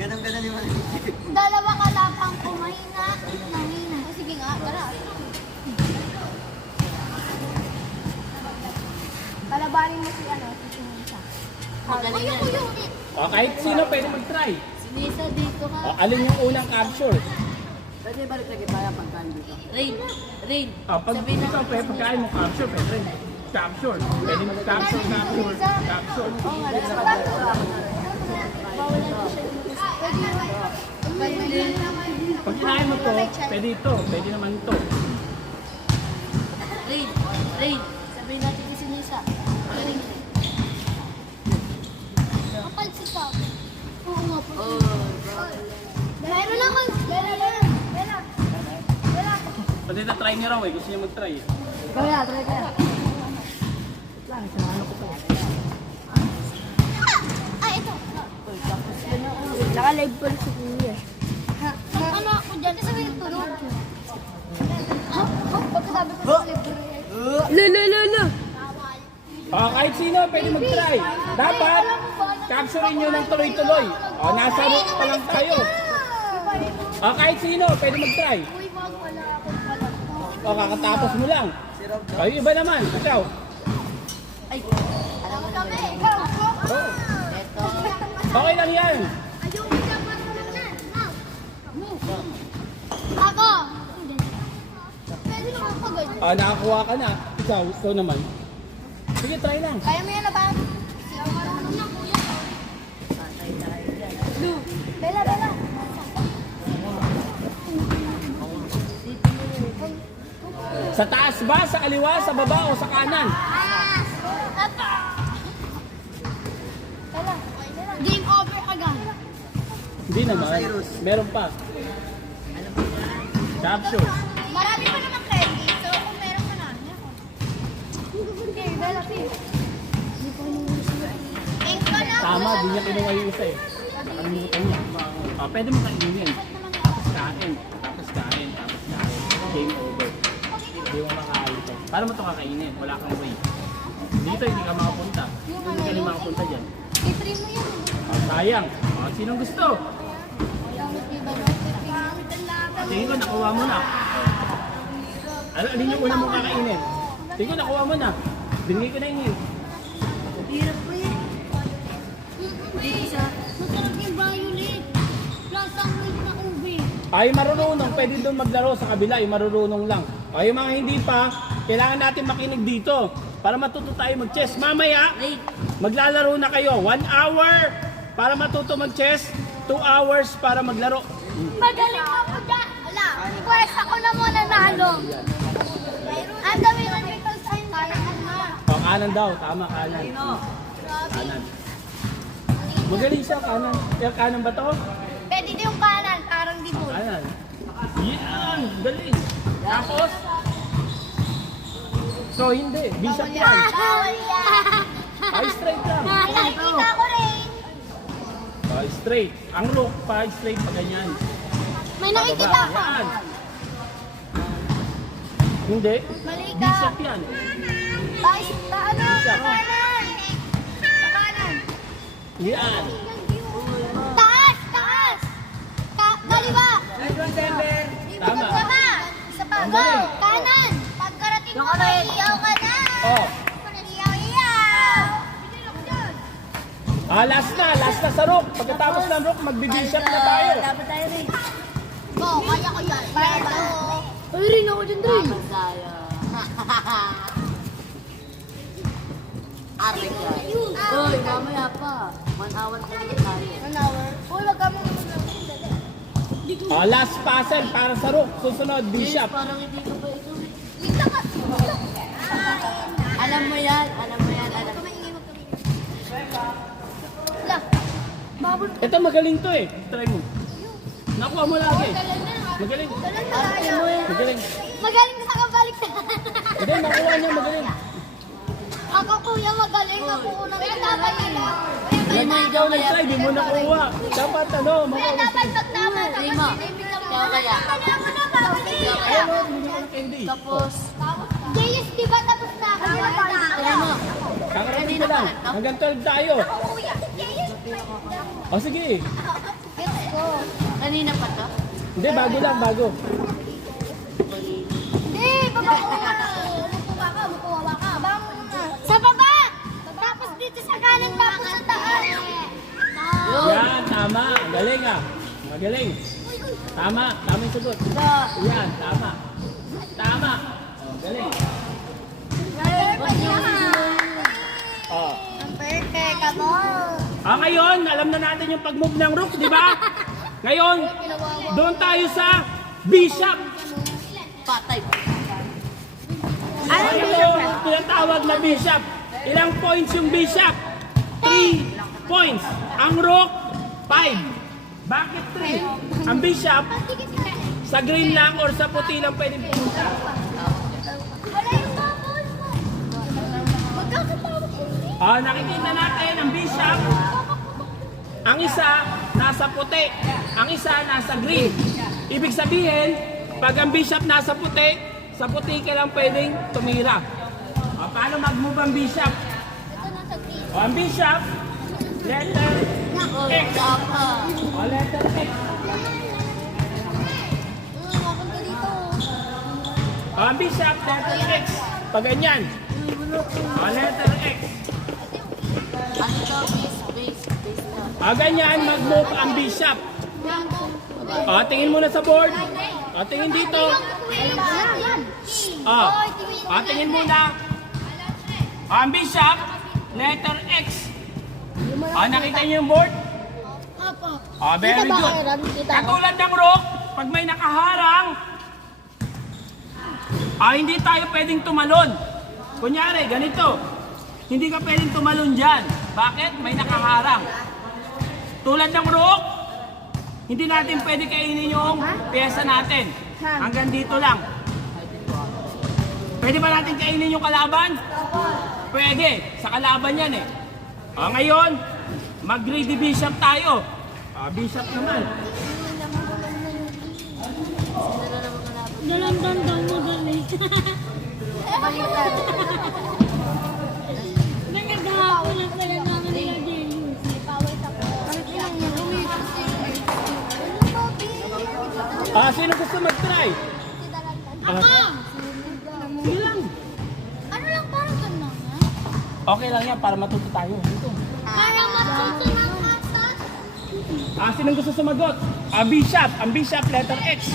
Ganun-ganun yung Dalawa ka lang ang kumahina. Nangina. Sige nga, tara. Palabanin mo si ano, si Sinisa. Magaling yan. Kahit sino pwede mag-try. Sinisa dito ka. Alin yung unang capture? Pwede balik lagi tayo pagkaan dito. Rain. Rain. Pag ikaw pwede pagkain mo capture, pwede rin. Capture. Pwede mag-capture, capture, capture. Pag kinain mo to, pwede ito, pwede naman ito. Rain. Rain. Sabihin natin kay Sinisa. Rain. Kapal si Sam. Oo nga po. Oh. Meron ako. Bella. Pwede na try niya raw eh, gusto niya mag-try eh. Kaya, try kaya. Lang, sinano ko pa. Ay, ito. Naka-live pa si Kuya. Ano ako dyan? Kasi may tulog. Pagkasabi ko sa libre. Lala. Kahit sino pwede mag-try. Dapat capturein nyo ng tuloy-tuloy. Nasa route pa lang tayo. Kahit sino pwede mag-try. Uy, wag pala ako pala. Kakatapos mo lang. Kayo iba naman, ikaw. Ay. Alam mo kami. Ikaw. Oh. Eto. Okay lang yan. Ayun, dapat mo lang yan. Ako. Pwede naman ako ganyan. Nakakuha ka na. Ikaw naman. Sige, try lang. Kaya mo yan na ba? Sige, marunong na kuya. Patay tayo dyan. Bella. Sa taas ba, sa kaliwa, sa baba o sa kanan? Game over agad. Hindi naman. Meron pa. Capture. Marami pa naman candy. So, kung meron ka na, okay, Bella, please. Thank ka na. Tama, di niya kinuha yung isa eh. Nakalimutan niya. Pwede mo kainin. Tapos kain. Game over. Hindi mo makakalito. Paano mo ito kakainin? Wala kang way. Dito hindi ka makapunta. Hindi ka rin makapunta dyan. I-trim mo yan. Sayang. Sinong gusto? Tingin ko, nakuha mo na. Alin yung una mong kakainin? Tingin ko, nakuha mo na. Binigay ko na yung Hirap po yan. Masarap yung violet. Plus ang wait na ube. Ay marunong, pwede doon maglaro sa kabila, ay marunong lang. Ay mga hindi pa, kailangan natin makinig dito para matuto tayo mag-chess. Mamaya, maglalaro na kayo. 1 hour para matuto mag-chess, 2 hours para maglaro. Magaling ako dyan. Wala. Request ako na muna nalo. Ang dami na dito sa kanan na. Kanan daw, tama, kanan. Kanan. Magaling siya, kanan. Kaya kanan ba to? Pwede din yung kanan, parang di mo. Kanan. Yan, galing. Tapos, so hindi, bishop yan. Bawal yan. Ay, straight lang. Nakikita ko rin. Straight. Ang rook pa, straight pa ganyan. May nakikita ko. Yan. Hindi. Mali ka. Bishop yan. Ano? Sa kanan. Sa kanan. Yan. Taas! Kaliwa! Tama. Isa pa! Isa pa! Go! Kanan! Pagkarating mo, iyaw ka na! Oh. Iyaw! Last na sa rook. Pagkatapos ng rook, magbi-bishop na tayo. Dapat tayo rin. Go! Kaya ko yan! Ay, rin ako dyan, Dre! Dapat tayo. Ate ka. Uy, mamaya pa. 1 hour pa rin tayo. 1 hour? Uy, wag ka mo Last puzzle para sa rook. Susunod, bishop. Parang hindi ko pa ito. Dito ka! Alam mo yan. Wala! Babon! Ito magaling to eh. Try mo. Nakuha mo lagi. Magaling. Dalan na tayo! Magaling. Magaling na ka balik na! Hindi, nakuha niya magaling. Ako kuya, magaling ako unang dapat nila. Alam mo, ikaw nag-try, di mo nakuha. Dapat Kaya dapat magtama na Lima. kasi may biglang Kaya kaya. Kaya mo na, babalik! Ayun o, hindi mo ng candy. Tapos, JS, di ba tapos na ako? Tara mo. Kakarating ko lang. Hanggang 12 tayo. Kuya, si JS. O sige. Let's go. Kanina pa to? Hindi, bago lang, bago. Hindi, baba ko nga. Mukuha ka. Bangon na. Sa baba! Tapos dito sa kanan, tapos sa taas. Yan, tama. Galing ah. Magaling. Tama, tama yung sagot. Yan, tama. Tama. Oh, galing. Oh. Perfect, kamo. Ngayon, alam na natin yung pag-move ng rook, di ba? Ngayon, doon tayo sa bishop. Patay. Ano yung tinatawag na bishop? Ilang points yung bishop? 3 points. Ang rook, 5. Bakit 3? Ang bishop, sa green lang or sa puti lang pwede pumunta. Wala yung bubble mo. Magkakatawag ko. Nakikita natin ang bishop. Ang isa nasa puti, ang isa nasa green. Ibig sabihin, pag ang bishop nasa puti, sa puti ka lang pwedeng tumira. Paano mag-move ang bishop? Ito nasa green. Ang bishop, letter X. Letter X. Mapunta dito. Ang bishop, letter X. Pag ganyan. Letter X. Ano to? Base na. Ganyan, mag-move ang bishop. Tingin muna sa board. Tingin dito. Tingin muna. Ang bishop, letter X. Nakita niyo yung board? Opo. Very good. Katulad ng rook, pag may nakaharang, hindi tayo pwedeng tumalon. Kunyari, ganito. Hindi ka pwedeng tumalon dyan. Bakit? May nakaharang. Tulad ng rook, hindi natin pwede kainin yung pyesa natin. Hanggang dito lang. Pwede ba natin kainin yung kalaban? Pwede. Sa kalaban yan eh. Ngayon, mag-greedy bishop tayo. Bishop naman. Dalang-dandang mo dali. Nagkagahapon lang pala namin nila Jelius. Pawit ako. Sino gusto mag-try? Ako! Sige lang. Ano lang parang ganun ha? Okay lang yan para matuto tayo. Dito. Para matuto ng atas. Sino gusto sumagot? Bishop. Ang bishop, letter X.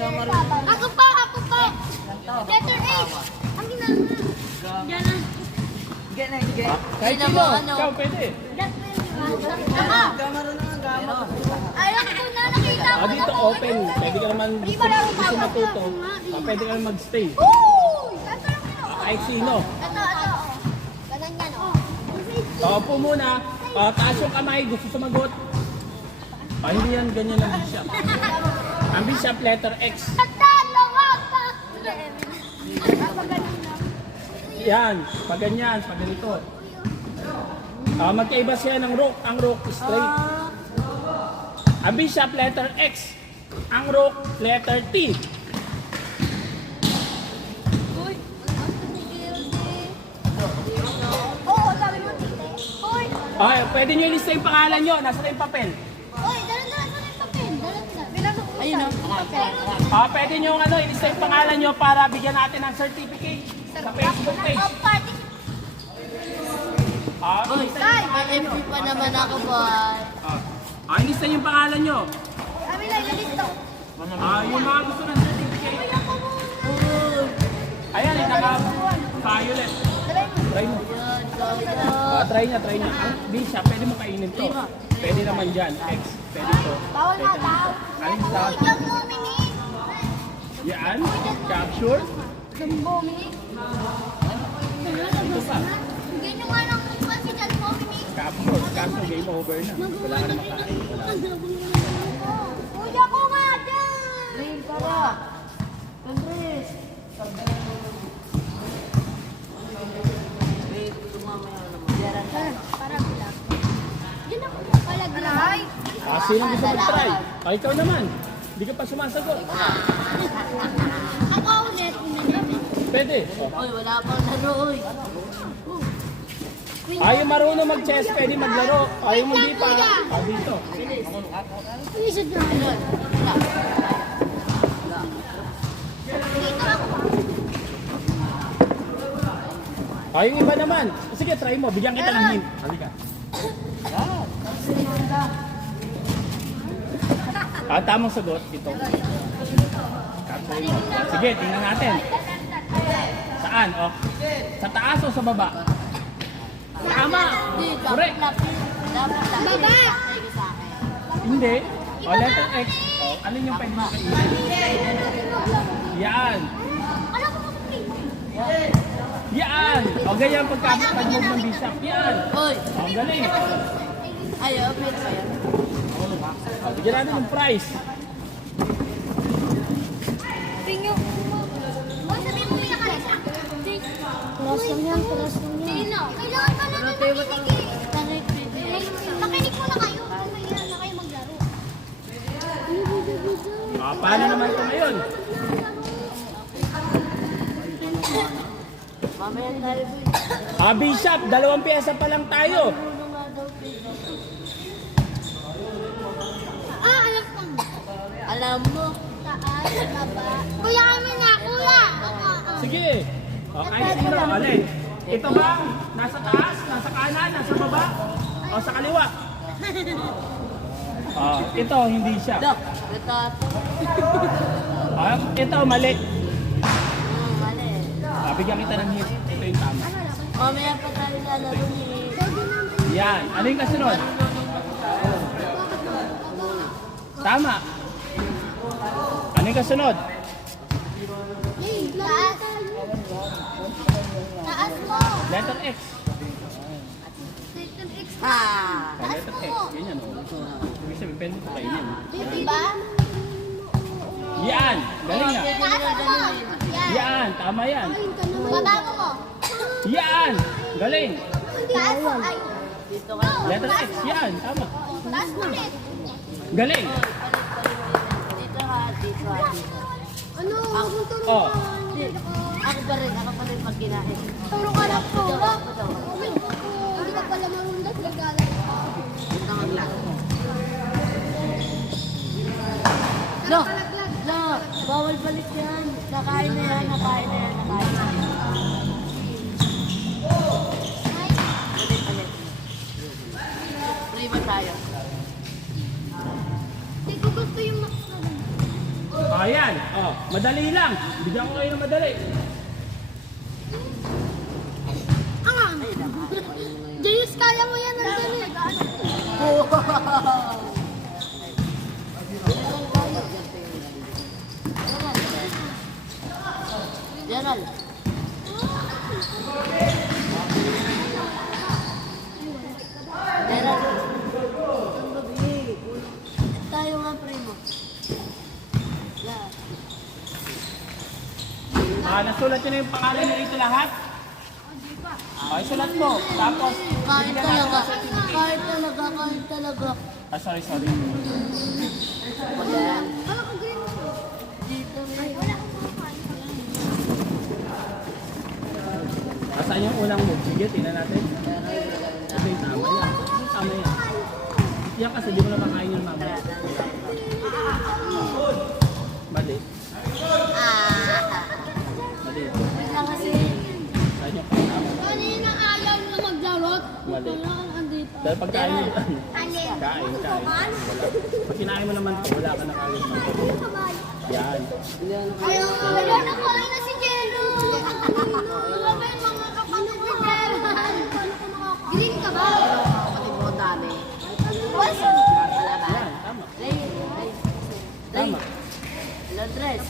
Ako pa! Letter H! Ang ginagawa. Yan na. Kahit Sino sino. mo, ano? Ikaw, pwede. Ako! Alam ko na, nakita ko na. Dito open. Pwede ka naman gusto matuto. Pwede ka naman mag-stay. Uy! Ito lang yun. Kahit sino. Ito. Ganun yan oh. Upo muna. Taas yung kamay. Gusto sumagot. Hindi yan. Ganyan ang bishop. Ang bishop, letter X. Dalawa pa! Yan. Pag ganyan. Pag ganito. Magkaiba siya ng rook. Ang rook straight. Ang bishop, letter X. Ang rook, letter T. Uy! Oo, sabi mo tite. Uy! Pwede nyo ilista yung pangalan nyo. Nasa yung papel. Uy, dalan-dalan sa yung papel. Dalan-dalan. Binasok ko Ayun siya. Pwede nyo ilista yung pangalan nyo para bigyan natin ng certificate sa Facebook page. Oh, party. Uy, may FB pa naman ako, boy. Ilista yung pangalan nyo. Kami lang yung listo. Yung mga gusto ng certificate. Ayan, naka-violet. Try mo. Try niya. Ang bishop, pwede mo kainin to. Pwede naman dyan. X. Pwede to. Bawal na daw. Alin sa? Uy, diyan mo, Mini. Yan. Capture. Jumbo, Mini. Ganyan nga lang kung si Jan mo, Mini. Capture. Capture. Game over na. Wala ka na makain. Wala. Uy, ako nga dyan. Ring para. Andres. Wait, tumamaya naman. Para bilang. Yun ako pala bilang. Sino gusto mag-try? Ikaw naman. Hindi ka pa sumasagot. Pwede. Oh. Oy, wala pang laro, oy. Ayaw marunong mag-chess, pwede maglaro. Ayaw mo hindi pa. Dito. Isod na. Ayun. Wala. Dito ako. Ayaw iba naman. Sige, try mo. Bigyan kita ng hint. Halika. Tamang sagot. Ito. Try mo. Sige, tingnan natin. Saan? Oh. Sa taas o sa baba? Tama! Correct! Dapat lang. Baba! Sige sa akin. Hindi. O, letter X. O, ano yung pwede mo kainin? Yan. Alam ko kung Yan! O, ganyan pag-move ng bishop. Yan! Oy. O, galing. Ay, open pa yan. O, bigyan natin ng prize. Pinyo. Sabihin mo yung nakalasa. Cross lang yan, cross lang yan. Sino? Kailangan ka natin makinig eh. Tanay, pwede. Makinig muna kayo. Kailangan na kayo maglaro. O, paano naman ito ngayon? Mamaya tayo, boy. Bishop, 2 pyesa pa lang tayo. Ano nga daw, boy? Alam ko. Alam mo. Taas, baba. Kuya kami na, kuya. Sige. O, kahit sino. Alin? Ito ba? Nasa taas? Nasa kanan? Nasa baba? O, sa kaliwa? O, ito, hindi siya. Dok, retato. O, ito, mali. Mali. Bigyan kita ng hint. Ito yung tama. Mamaya pa tayo lalaro ni... Yan. Ano yung kasunod? Tama. Ano yung kasunod? Taas. Taas mo. Letter X. Little X. Ha! O, letter X. Ganyan o. Ibig sabihin, pwede ito kayo yan. Diba? Yan. Galing na. Taas mo. Yan. Yan. Tama yan. Baba mo. Yan. Galing. Taas mo. Ay. Dito ka. Letter X. Yan. Tama. Taas mo ulit. Galing. Dito ha, dito ha, dito. Ano? Oh. Ako pa rin pag kinain. Turo ka lang po. Ito. Hindi ka pala marundas. Gagalan ka. Dito ka lang. No! No! Bawal balik yan. Nakain na yan, nakain na yan, nakain na yan. Ulit. Prima tayo. Hindi ko gusto yung max na ganun. Ayan. Oh, madali lang. Bigyan ko kayo ng madali. Jayus, kaya mo yan. Nandun eh. General. General. Tayo nga, primo. Nasulat nyo na yung pangalan nyo rito lahat? Okay, sulat mo. Tapos, Kahit bigyan natin talaga. ng certificate. Kahit talaga. Sorry. Ayan. Ano ko green? Dito, Ay, wala akong kumakain. Saan yung unang move? Sige, tingnan natin. Ito yung tama yan. Ito yung tama yan. Yan kasi di mo na makain yung mamaya. Mali. Mali. Bigla kasi. Saan yung tama? Kanina ayaw na maglarot. Mali. Wala kang andito. Dahil pag kain mo, Alin? kain. Wala. Pag kinain mo naman ito, wala ka na kain. Yan. Ayun na kumain na si Jello. Wala ba yung mga kapatid ni Jello? Green ka ba? Kapatid mo dami. What's Yan, tama. Tama. Ilang dress?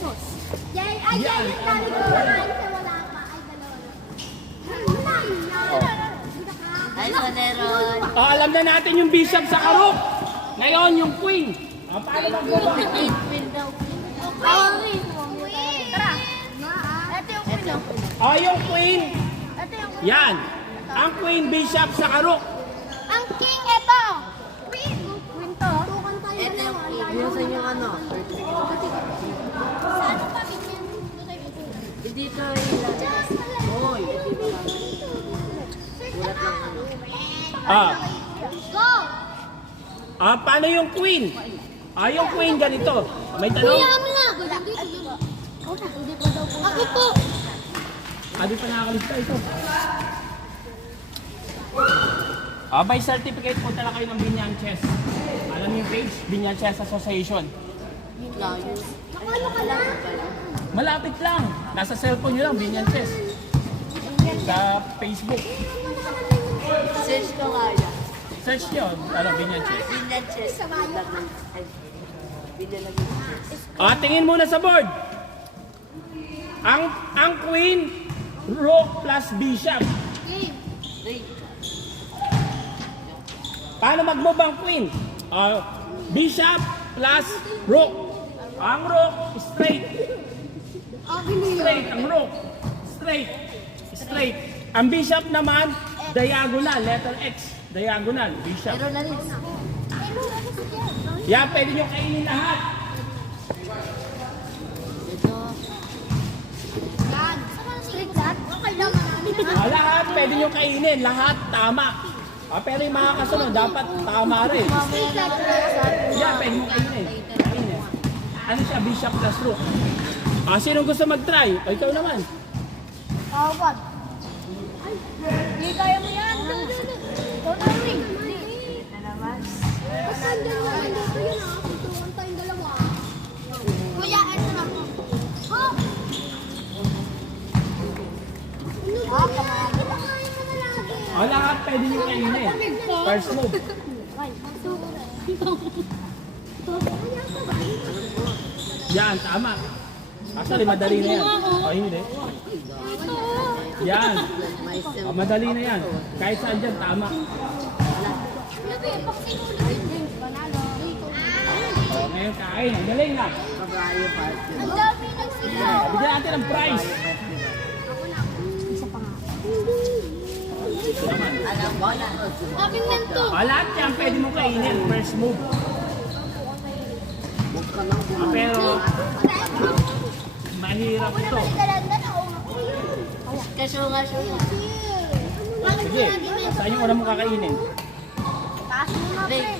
Jay, ay, Jay, yung dami ko kumain sa wala pa. Ay, dalawa na. Ay, Soneron. Alam na natin yung bishop sa karok. Ngayon, yung queen. Paano mag-buka? Pin daw. Tara. Ito yung queen. Yung queen. Ito yung queen. Yan. Ang queen bishop sa karok. Ang king, ito. Queen. Queen to. Tukan tayo. Ito yung pin. Yung sa inyo ano? Saan pa? Hindi dito ilalabas. Hoy, hindi ba lang? Ulat lang ano. Go! Paano yung queen? Yung queen ganito. May tanong? Kuya mo na! Hindi pa daw po. Ako po! Di pa nakakalista ito. By certificate po talaga kayo ng Binyan Chess. Alam niyo yung page? Binyan Chess Association. Layo. Nakalo ka lang! Malapit lang. Nasa cellphone nyo lang, Binyan Chess. Sa Facebook. Search ko kaya. Search nyo, Binyan Chess. Binyan chess. Ay, Binyan lang yung chess. Tingin muna sa board. Ang queen, rook plus bishop. Game! Ray. Paano mag-move ang queen? Bishop plus rook. Ang rook, straight. Straight, ang rook. Straight. Straight. Ang bishop naman, diagonal. Letter X. Diagonal. Bishop. Pero na rin. Yan, pwede nyo kainin lahat. Ito. Yan! Straight that? Okay lang namin. Lahat, pwede nyo kainin. Lahat, tama. Pero yung mga kasunod, dapat tama rin. Straight that na Yan, pwede mo kainin. Kainin. Ano siya? Bishop plus rook. Sinong gusto mag-try? Ikaw naman. Tawag. Hindi kaya mo yan. Ikaw na rin. Na naman. Basta andyan na nandito yun ah. Tutukan tayong dalawa. Kuya, eto na po. Oh! Ano ba yan? Pinakain mo na lagi. Lahat, pwede nyo kainin. First move. Yan, tama. Actually, madali na yan. Hindi. Yan. Madali na yan. Kahit saan dyan, tama. Ngayon, kain. Ang galing na. Kabayo party. Ang dami ng sigaw. Bigyan natin ng prize. Alam mo na. Daming mento. Lahat yan, pwede mo kainin. First move. Pero, mahirap ito. Kasyo nga siya. Sige, saan yung una mo kakainin? Taas mo na, Ray. pre.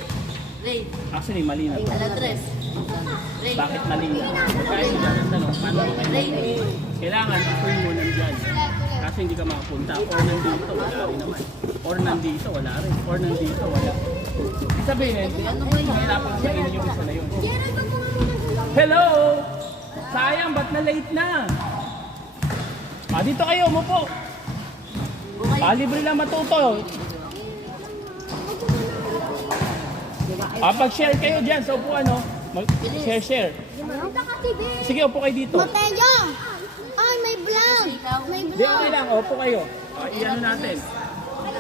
Ray. Actually, mali na to. Aladres. Ray. Bakit mali na? Kaya yung tanong, paano mo Ray. kainin? Kailangan ako mo nandyan. Kasi hindi ka makapunta. Or nandito, wala rin naman. Or nandito, wala rin. Or nandito, wala. Ibig sabihin, mahirapan ka kainin yung isa na yun. Hello! Sayang, ba't na late na? Dito kayo, umupo. Libre lang matuto. Pag-share kayo dyan sa upuan, no? Share. Sige, upo kayo dito. Mateo! Ay, may vlog! May Di, vlog! okay lang, upo kayo. Iyan natin.